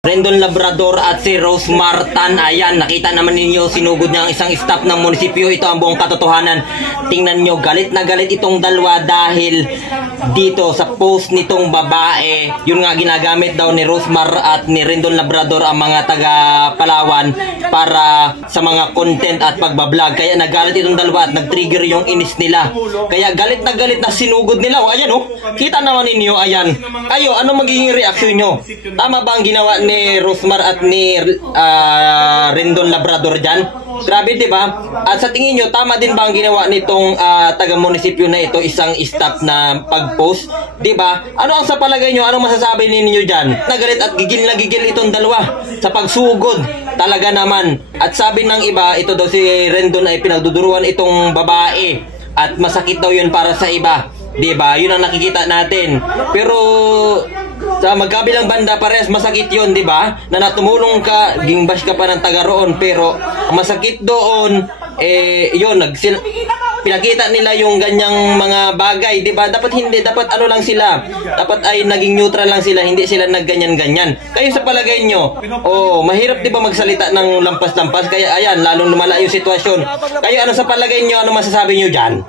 Rendon Labrador at si Rose Martan. Ayan, nakita naman ninyo, sinugod niya ang isang staff ng munisipyo. Ito ang buong katotohanan. Tingnan nyo, galit na galit itong dalawa dahil dito sa post nitong babae. Yun nga, ginagamit daw ni Rose Mar at ni Rendon Labrador ang mga taga Palawan para sa mga content at pagbablog. Kaya nagalit itong dalawa at nag-trigger yung inis nila. Kaya galit na sinugod nila. O, ayan o, kita naman ninyo, ayan. Kayo, ano magiging reaksyon nyo? Tama ba ang ginawa ni Rosmar at ni Rendon Labrador dyan? Grabe, diba? At sa tingin nyo, tama din ba ang ginawa nitong taga-munisipyo na ito, isang staff na pag-post? Diba? Ano ang sa palagay nyo? Anong masasabi ninyo dyan? Nagalit at gigil na gigil itong dalawa sa pagsugod. Talaga naman. At sabi ng iba, ito daw si Rendon ay pinagduduruan itong babae. At masakit daw yun para sa iba. Diba? Yun ang nakikita natin. Pero sa magkabilang banda parehas masakit yon, di ba? Na natumulong ka, gingbash ka pa ng taga roon, pero masakit doon, yon, pinakita nila yung ganyang mga bagay, di ba? Dapat hindi, dapat ano lang sila, dapat ay naging neutral lang sila, hindi sila nagganyan-ganyan. Kayo sa palagay nyo, mahirap di ba magsalita ng lampas-lampas, kaya ayan, lalong lumala yung sitwasyon. Kayo ano sa palagay nyo, ano masasabi nyo dyan?